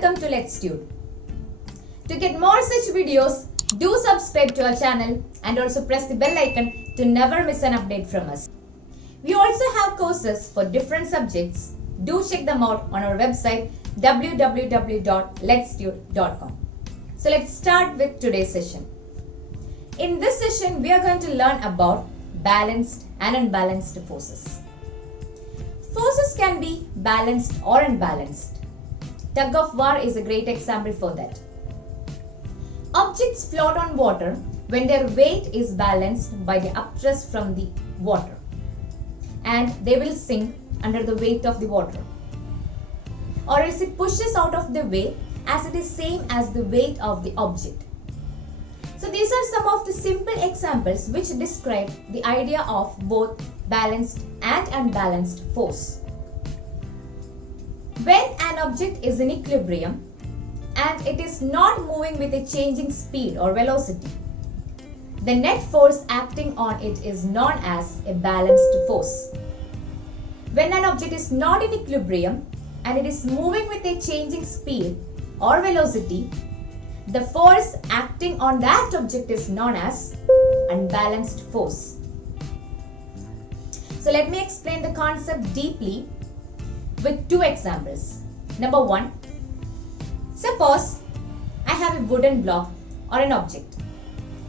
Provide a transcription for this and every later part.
welcome to Let's Tune. To get more such videos, do subscribe to our channel and also press the bell icon to never miss an update from us. We also have courses for different subjects. Do check them out on our website www.letstune.com. So let's start with today's session. In this session, we are going to learn about balanced and unbalanced forces. Forces can be balanced or unbalanced. Tug of war is a great example for that. Objects float on water when their weight is balanced by the upthrust from the water, and they will sink under the weight of the water, or else it pushes out of the way as it is same as the weight of the object. So these are some of the simple examples which describe the idea of both balanced and unbalanced force. When an object is in equilibrium and it is not moving with a changing speed or velocity, the net force acting on it is known as a balanced force. When an object is not in equilibrium and it is moving with a changing speed or velocity, the force acting on that object is known as unbalanced force. So let me explain the concept deeply with two examples. Number one, suppose I have a wooden block or an object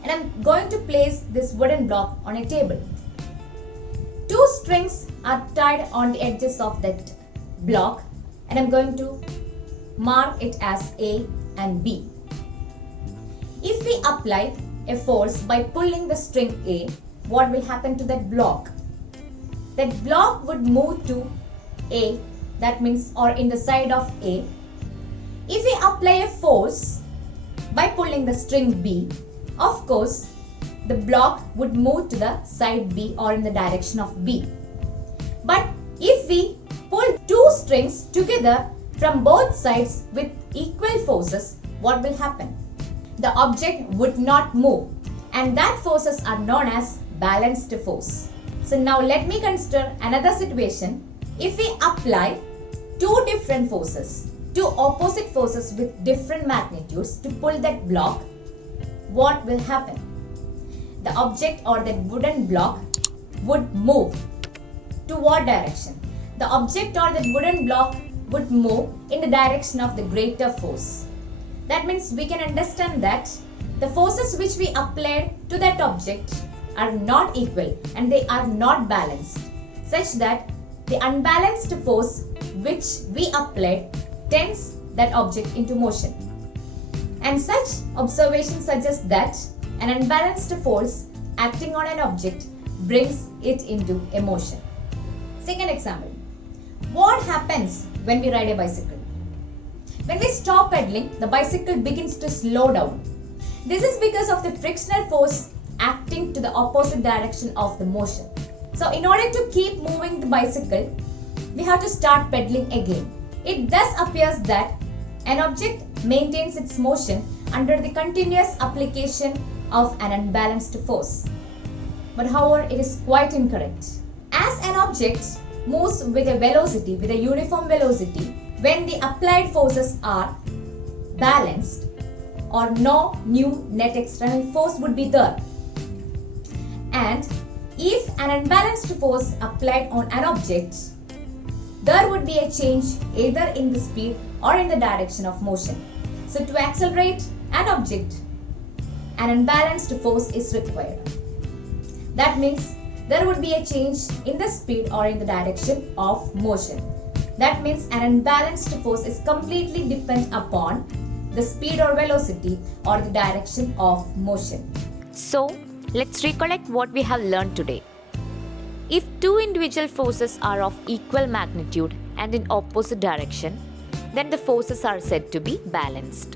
and I'm going to place this wooden block on a table. Two strings are tied on the edges of that block and I'm going to mark it as A and B. If we apply a force by pulling the string A, what will happen to that block? That block would move to A, that means or in the side of A. If we apply a force by pulling the string B, of course, the block would move to the side B or in the direction of B. But if we pull two strings together from both sides with equal forces, what will happen? The object would not move, and that forces are known as balanced force. So now let me consider another situation. If we apply two different forces, two opposite forces with different magnitudes to pull that block, what will happen? The object or that wooden block would move. To what direction? The object or that wooden block would move in the direction of the greater force. That means we can understand that the forces which we applied to that object are not equal and they are not balanced, such that the unbalanced force which we applied tends that object into motion. And such observation suggests that an unbalanced force acting on an object brings it into a motion. Second example. What happens when we ride a bicycle? When we stop pedaling, the bicycle begins to slow down. This is because of the frictional force acting to the opposite direction of the motion. So in order to keep moving the bicycle, we have to start pedaling again. It thus appears that an object maintains its motion under the continuous application of an unbalanced force. But however, it is quite incorrect. As an object moves with a velocity, with a uniform velocity, when the applied forces are balanced or no new net external force would be there. And if an unbalanced force applied on an object, there would be a change either in the speed or in the direction of motion. So to accelerate an object, an unbalanced force is required. That means there would be a change in the speed or in the direction of motion. That means an unbalanced force is completely dependent upon the speed or velocity or the direction of motion. So, let's recollect what we have learned today. If two individual forces are of equal magnitude and in opposite direction, then the forces are said to be balanced.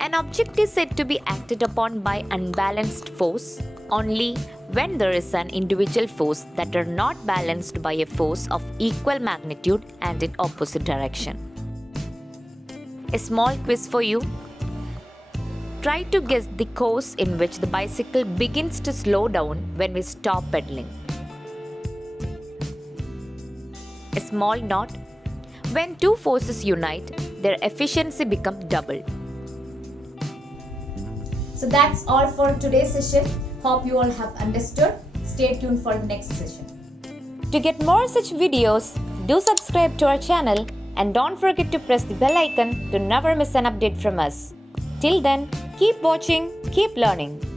An object is said to be acted upon by unbalanced force only when there is an individual force that are not balanced by a force of equal magnitude and in opposite direction. A small quiz for you. Try to guess the course in which the bicycle begins to slow down when we stop pedaling. A small note. When two forces unite, their efficiency becomes doubled. So that's all for today's session. Hope you all have understood. Stay tuned for the next session. To get more such videos, do subscribe to our channel and don't forget to press the bell icon to never miss an update from us. Till then, keep watching, keep learning.